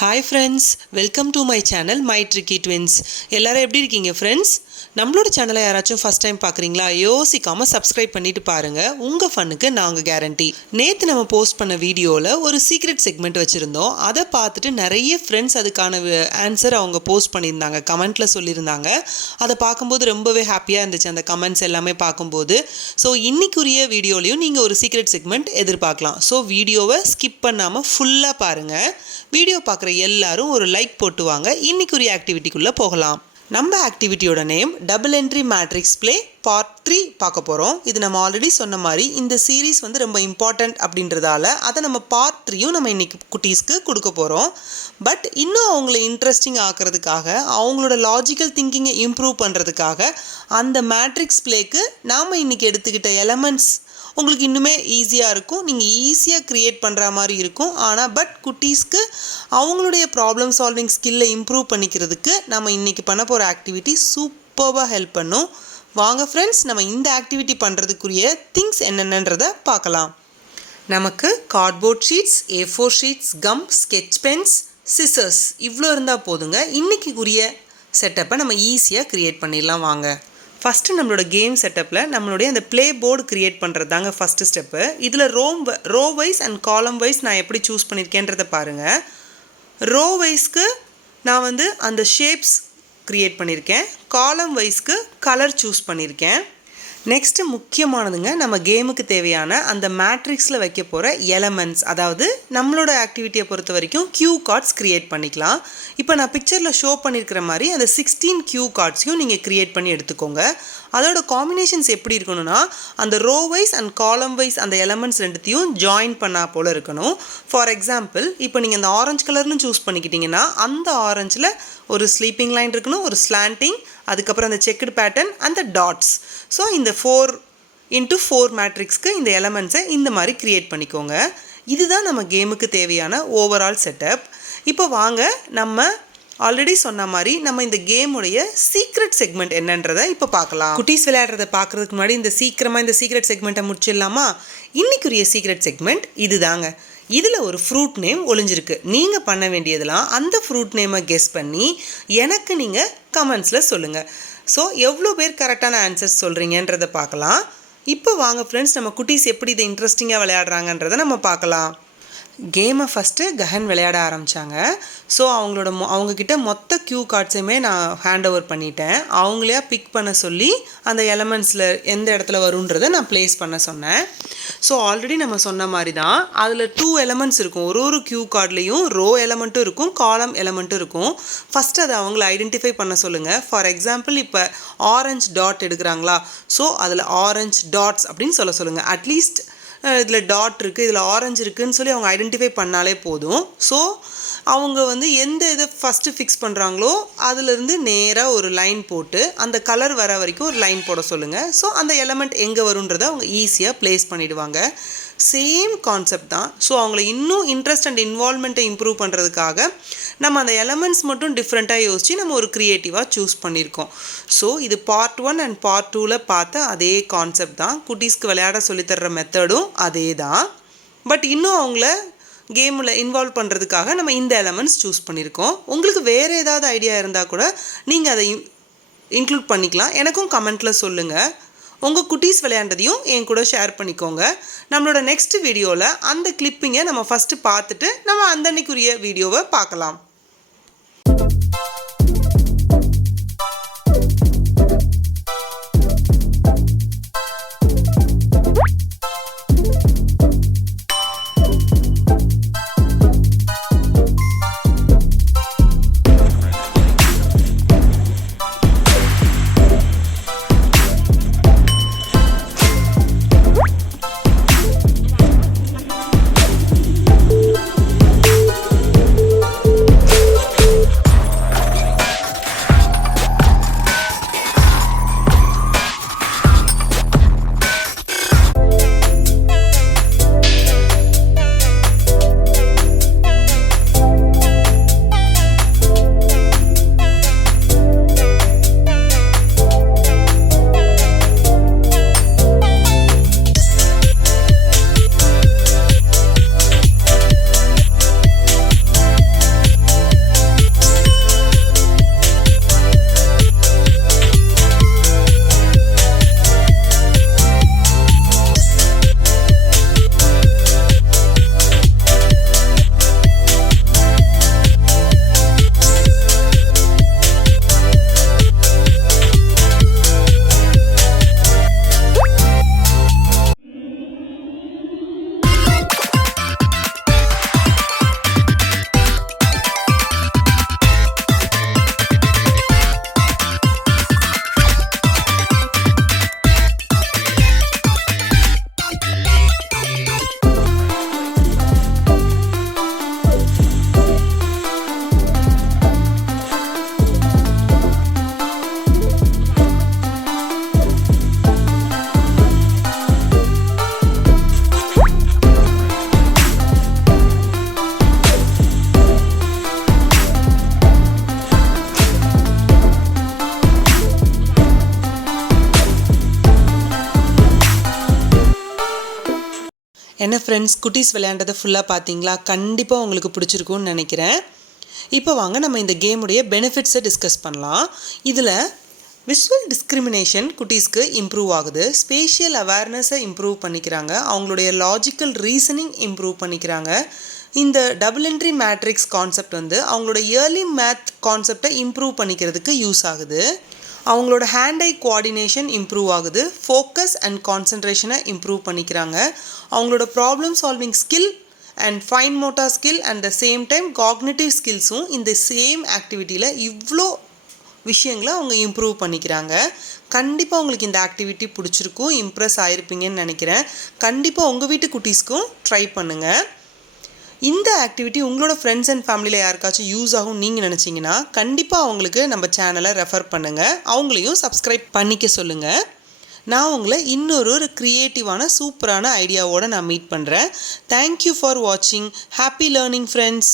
Hi friends, welcome to my channel my tricky twins. எல்லோரும் எப்படி இருக்கீங்க ஃப்ரெண்ட்ஸ்? நம்மளோட சேனலை யாராச்சும் ஃபஸ்ட் டைம் பார்க்குறீங்களா? யோசிக்காமல் சப்ஸ்கிரைப் பண்ணிவிட்டு பாருங்கள். உங்கள் ஃபன்னுக்கு நாங்கள் கேரண்டி. நேற்று நம்ம போஸ்ட் பண்ண வீடியோவில் ஒரு சீக்ரெட் செக்மெண்ட் வச்சுருந்தோம். அதை பார்த்துட்டு நிறைய ஃப்ரெண்ட்ஸ் அதுக்கான ஆன்சர் அவங்க போஸ்ட் பண்ணியிருந்தாங்க, கமெண்ட்டில் சொல்லியிருந்தாங்க. அதை பார்க்கும்போது ரொம்பவே ஹாப்பியாக இருந்துச்சு அந்த கமெண்ட்ஸ் எல்லாமே பார்க்கும்போது. ஸோ இன்றைக்குரிய வீடியோலையும் நீங்கள் ஒரு சீக்ரெட் செக்மெண்ட் எதிர்பார்க்கலாம். ஸோ வீடியோவை ஸ்கிப் பண்ணாமல் ஃபுல்லாக பாருங்கள். வீடியோ பார்க்குற எல்லாரும் ஒரு லைக் போட்டு வாங்க. இன்னைக்குரிய ஆக்டிவிட்டிக்குள்ளே போகலாம். நம்ம ஆக்டிவிட்டியோட name double entry matrix play part 3 பார்க்க போகிறோம். இது நம்ம ஆல்ரெடி சொன்ன மாதிரி இந்த சீரீஸ் வந்து ரொம்ப இம்பார்ட்டண்ட் அப்படின்றதால அதை நம்ம பார்ட் 3யும் நம்ம இன்னைக்கு குட்டீஸ்க்கு கொடுக்க போகிறோம். பட் இன்னும் அவங்கள இன்ட்ரெஸ்டிங் ஆக்கிறதுக்காக, அவங்களோட லாஜிக்கல் திங்கிங்கை இம்ப்ரூவ் பண்ணுறதுக்காக அந்த மேட்ரிக்ஸ் ப்ளேக்கு நாம் இன்றைக்கி எடுத்துக்கிட்ட எலமெண்ட்ஸ் உங்களுக்கு இன்னுமே ஈஸியாக இருக்கும். நீங்கள் ஈஸியாக க்ரியேட் பண்ணுற மாதிரி இருக்கும். ஆனால் பட் குட்டீஸ்க்கு அவங்களுடைய ப்ராப்ளம் சால்விங் ஸ்கில்லை இம்ப்ரூவ் பண்ணிக்கிறதுக்கு நம்ம இன்றைக்கி பண்ண போகிற ஆக்டிவிட்டி சூப்பராக ஹெல்ப் பண்ணும். வாங்க ஃப்ரெண்ட்ஸ், நம்ம இந்த ஆக்டிவிட்டி பண்ணுறதுக்குரிய திங்ஸ் என்னென்னன்றதை பார்க்கலாம். நமக்கு cardboard sheets, A4 sheets, come, sketch Benz, scissors இவ்வளோ இருந்தால் போதுங்க. இன்றைக்கிக்குரிய செட்டப்பை நம்ம ஈஸியாக க்ரியேட் பண்ணிடலாம். வாங்க ஃபஸ்ட்டு நம்மளோட கேம் செட்டப்பில் நம்மளுடைய அந்த ப்ளே போர்டு க்ரியேட் பண்ணுறது தாங்க ஃபஸ்ட்டு ஸ்டெப்பு. இதில் row wise and column wise நான் எப்படி சூஸ் பண்ணியிருக்கேன்றதை பாருங்கள். ரோ வைஸ்க்கு நான் வந்து அந்த ஷேப்ஸ் க்ரியேட் பண்ணியிருக்கேன். காலம் வைஸ்க்கு கலர் சூஸ் பண்ணியிருக்கேன். நெக்ஸ்ட்டு முக்கியமானதுங்க, நம்ம கேமுக்கு தேவையான அந்த மேட்ரிக்ஸில் வைக்க போகிற எலமெண்ட்ஸ், அதாவது நம்மளோட ஆக்டிவிட்டியை பொறுத்த வரைக்கும் கியூ கார்ட்ஸ் க்ரியேட் பண்ணிக்கலாம். இப்போ நான் பிக்சரில் ஷோ பண்ணியிருக்கிற மாதிரி அந்த 16 கியூ கார்ட்ஸையும் நீங்கள் க்ரியேட் பண்ணி எடுத்துக்கோங்க. அதோட காம்பினேஷன்ஸ் எப்படி இருக்கணும்னா, அந்த row wise and column wise அந்த எலமெண்ட்ஸ் ரெண்டுத்தையும் ஜாயின் பண்ணா போல் இருக்கணும். ஃபார் எக்ஸாம்பிள், இப்போ நீங்கள் இந்த ஆரஞ்சு கலர்னு சூஸ் பண்ணிக்கிட்டிங்கன்னா அந்த ஆரஞ்சில் ஒரு ஸ்லீப்பிங் லைன் இருக்கணும், ஒரு ஸ்லாண்டிங், அதுக்கப்புறம் அந்த செக்குடு பேட்டர்ன், அந்த டாட்ஸ். ஸோ இந்த 4x4 மேட்ரிக்ஸ்க்கு இந்த எலமெண்ட்ஸை இந்த மாதிரி க்ரியேட் பண்ணிக்கோங்க. இதுதான் நம்ம கேமுக்கு தேவையான ஓவரால் செட்டப். இப்போ வாங்க நம்ம ஆல்ரெடி சொன்ன மாதிரி நம்ம இந்த கேமுடைய சீக்ரெட் செக்மெண்ட் என்னன்றதை இப்போ பார்க்கலாம். குட்டீஸ் விளையாடுறதை பார்க்குறதுக்கு முன்னாடி இந்த சீக்ரெட் செக்மெண்ட்டை முடிச்சிடலாமா? இன்றைக்குரிய சீக்ரெட் செக்மெண்ட் இது தாங்க. இதில் ஒரு ஃப்ரூட் நேம் ஒளிஞ்சிருக்கு. நீங்கள் பண்ண வேண்டியதெல்லாம் அந்த ஃப்ரூட் நேமை கெஸ் பண்ணி எனக்கு நீங்கள் கமெண்ட்ஸில் சொல்லுங்கள். ஸோ எவ்வளோ பேர் கரெக்டான ஆன்சர்ஸ் சொல்கிறீங்கன்றதை பார்க்கலாம். இப்போ வாங்க ஃப்ரெண்ட்ஸ், நம்ம குட்டீஸ் எப்படி இதை இன்ட்ரெஸ்டிங்காக விளையாடுறாங்கன்றதை நம்ம பார்க்கலாம். கேமை ஃபஸ்ட்டு கஹன் விளையாட ஆரம்பித்தாங்க. ஸோ அவங்கக்கிட்ட மொத்த கியூ கார்ட்ஸையுமே நான் ஹேண்ட் ஓவர் பண்ணிட்டேன். அவங்களே பிக் பண்ண சொல்லி அந்த எலமெண்ட்ஸில் எந்த இடத்துல வருன்றதை நான் ப்ளேஸ் பண்ண சொன்னேன். ஸோ ஆல்ரெடி நம்ம சொன்ன மாதிரி தான் அதில் 2 எலமெண்ட்ஸ் இருக்கும். ஒரு கியூ கார்ட்லேயும் ரோ எலமெண்ட்டும் இருக்கும், காலம் எலமெண்ட்டும் இருக்கும். ஃபஸ்ட்டு அதை அவங்கள ஐடென்டிஃபை பண்ண சொல்லுங்கள். ஃபார் எக்ஸாம்பிள், இப்போ ஆரஞ்ச் டாட் எடுக்கிறாங்களா, ஸோ அதில் ஆரஞ்ச் டாட்ஸ் அப்படின்னு சொல்லுங்கள். அட்லீஸ்ட் இதில் டாட் இருக்குது, இதில் ஆரஞ்சு இருக்குதுன்னு சொல்லி அவங்க ஐடென்டிஃபை பண்ணாலே போதும். ஸோ அவங்க வந்து எந்த இதை ஃபஸ்ட்டு ஃபிக்ஸ் பண்ணுறாங்களோ அதிலிருந்து நேராக ஒரு லைன் போட்டு அந்த கலர் வர வரைக்கும் ஒரு லைன் போட சொல்லுங்கள். ஸோ அந்த எலமெண்ட் எங்கே வருன்றதை அவங்க ஈஸியாக ப்ளேஸ் பண்ணிவிடுவாங்க. சேம் கான்செப்ட் தான். ஸோ அவங்கள இன்னும் இன்ட்ரெஸ்ட் அண்ட் இன்வால்மெண்ட்டை இம்ப்ரூவ் பண்ணுறதுக்காக நம்ம அந்த எலமெண்ட்ஸ் மட்டும் டிஃப்ரெண்ட்டாக யோசித்து நம்ம ஒரு க்ரியேட்டிவாக சூஸ் பண்ணியிருக்கோம். ஸோ இது பார்ட் 1 அண்ட் பார்ட் 2ல் பார்த்த அதே கான்செப்ட் தான். குட்டீஸ்க்கு விளையாட சொல்லித்தர்ற மெத்தடும் அதே தான். பட் இன்னும் அவங்கள கேமில் இன்வால்வ் பண்ணுறதுக்காக நம்ம இந்த எலமெண்ட்ஸ் சூஸ் பண்ணியிருக்கோம். உங்களுக்கு வேறு ஏதாவது ஐடியா இருந்தால் கூட நீங்கள் அதை இன்க்ளூட் பண்ணிக்கலாம். எனக்கும் கமெண்ட்டில் சொல்லுங்கள். உங்கள் குட்டீஸ் விளையாண்டதையும் என் கூட ஷேர் பண்ணிக்கோங்க. நம்மளோட நெக்ஸ்ட் வீடியோவில் அந்த கிளிப்பிங்கை நம்ம ஃபஸ்ட்டு பார்த்துட்டு நம்ம அன்னைக்குரிய வீடியோவை பார்க்கலாம். என்ன ஃப்ரெண்ட்ஸ், குட்டீஸ் விளையாண்டதை ஃபுல்லாக பார்த்தீங்களா? கண்டிப்பாக உங்களுக்கு பிடிச்சிருக்கும்னு நினைக்கிறேன். இப்போ வாங்க நம்ம இந்த கேமுடைய பெனிஃபிட்ஸை டிஸ்கஸ் பண்ணலாம். இதில் விஷுவல் டிஸ்கிரிமினேஷன் குட்டீஸ்க்கு இம்ப்ரூவ் ஆகுது, ஸ்பேஷியல் அவேர்னஸை இம்ப்ரூவ் பண்ணிக்கிறாங்க, அவங்களுடைய லாஜிக்கல் ரீசனிங் இம்ப்ரூவ் பண்ணிக்கிறாங்க. இந்த டபுள் என்ட்ரி மேட்ரிக்ஸ் கான்செப்ட் அவங்களோட இயர்லி மேத் கான்செப்டை இம்ப்ரூவ் பண்ணிக்கிறதுக்கு யூஸ் ஆகுது. அவங்களோட ஹேண்ட் ஐ கோஆர்டினேஷன் இம்ப்ரூவ் ஆகுது, ஃபோக்கஸ் அண்ட் கான்சன்ட்ரேஷனை இம்ப்ரூவ் பண்ணிக்கிறாங்க. அவங்களோட problem solving skill and fine motor skill and the same time cognitive ஸ்கில்ஸும் இந்த சேம் ஆக்டிவிட்டியில் இவ்வளோ விஷயங்களை அவங்க இம்ப்ரூவ் பண்ணிக்கிறாங்க. கண்டிப்பாக உங்களுக்கு இந்த ஆக்டிவிட்டி பிடிச்சிருக்கும், இம்ப்ரெஸ் ஆகிருப்பீங்கன்னு நினைக்கிறேன். கண்டிப்பாக உங்கள் வீட்டு குட்டீஸ்க்கும் ட்ரை பண்ணுங்கள். இந்த ஆக்டிவிட்டி உங்களோட ஃப்ரெண்ட்ஸ் அண்ட் ஃபேமிலியில் யாருக்காச்சும் யூஸ் ஆகும் நீங்கள் நினச்சிங்கன்னா கண்டிப்பாக அவங்களுக்கு நம்ம சேனலை ரெஃபர் பண்ணுங்கள், அவங்களையும் சப்ஸ்கிரைப் பண்ணிக்க சொல்லுங்கள். நான் உங்களை இன்னொரு க்ரியேட்டிவான சூப்பரான ஐடியாவோடு நான் மீட் பண்ணுறேன். தேங்க்யூ ஃபார் வாட்சிங். Happy learning friends.